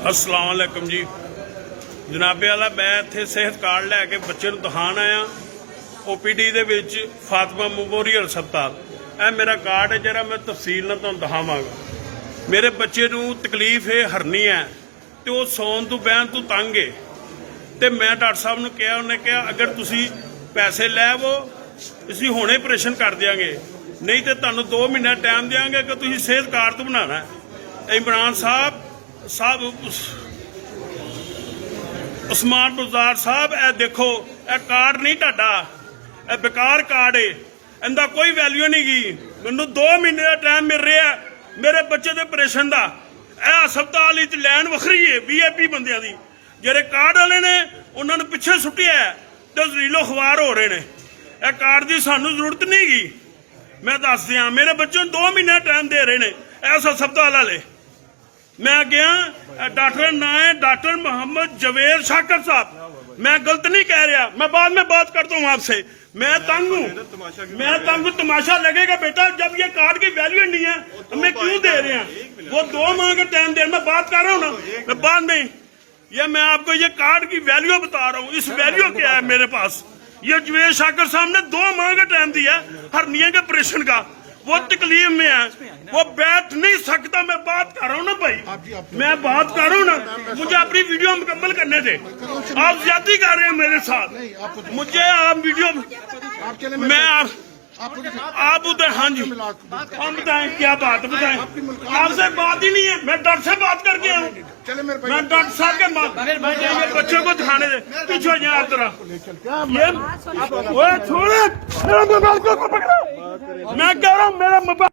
अस्सलाम वालेकुम जी जनाबे वाला मैं इत्थे सेहत कार्ड लैके बच्चे नूं दिखाण आया OPD दे विच फातिमा मैमोरीअल हस्पताल। यह मेरा कार्ड है जरा मैं तफसील नाल तुहानूं दिखावांगा। मेरे बच्चे नूं तकलीफ है हरनी है तो वह सौन तो बहन तो तंग है तो मैं डॉक्टर साहब नूं कहा उन्हें कहा अगर तुसीं पैसे लैवो असीं हुणे ऑपरेशन कर देंगे नहीं तो तुहानूं 2 महीने टाइम देंगे कि तुसीं सेहत कार्ड तो बनाना है। इमरान साहब उस्मान बुज़दार साहब ए देखो ए कार्ड नहीं ढाडा ए बेकार कार्ड है इनका कोई वैल्यू नहीं गई। मैनू 2 महीने का टाइम मिल रहा है मेरे बच्चे के ऑपरेशन का। यह हस्पताल लैन वखरी है VIP बंदियां दी जेडे कार्ड वाले ने उन्होंने पिछे सुटिया है तो जलीलो खवार हो रहे हैं। यह कार्ड की सानू जरूरत नहीं गई। मैं दस दिया मेरे बच्चे 2 महीने टाइम दे रहे हैं इस हस्पताल वाले। मैं गया डॉक्टर ना है डॉक्टर मोहम्मद जवेद शाकर साहब। मैं गलत नहीं कह रहा मैं बाद में बात करता हूँ आपसे। मैं तंग हूँ तमाशा लगेगा बेटा जब ये कार्ड की वैल्यू नहीं है हमें क्यों दे रहे हैं। वो 2 माह का टाइम दे मैं बात कर रहा हूँ ना मैं बाद में ये मैं आपको ये कार्ड की वैल्यू बता रहा हूँ। इस वैल्यू क्या है मेरे पास। ये जवेद शाकर साहब ने 2 माह का टाइम दिया हरनिया के ऑपरेशन का। वो तकलीफ में है वो बैठ नहीं सकता। मैं बात कर रहा हूँ ना भाई मैं बात कर रहा हूँ ना मुझे अपनी वीडियो मुकम्मल करने थे। आप ज्यादा कर रहे हैं मेरे साथ मुझे आप वीडियो मैं आप उधर हाँ जी हम बताएं क्या बात बताएं। आपसे बात ही नहीं है मैं डॉक्टर से बात करके आऊँ मैं डॉक्टर साहब के बच्चों को दिखाने दे पीछे यार तरह ये छोड़ मैं कह रहा हूँ मेरा मोबाइल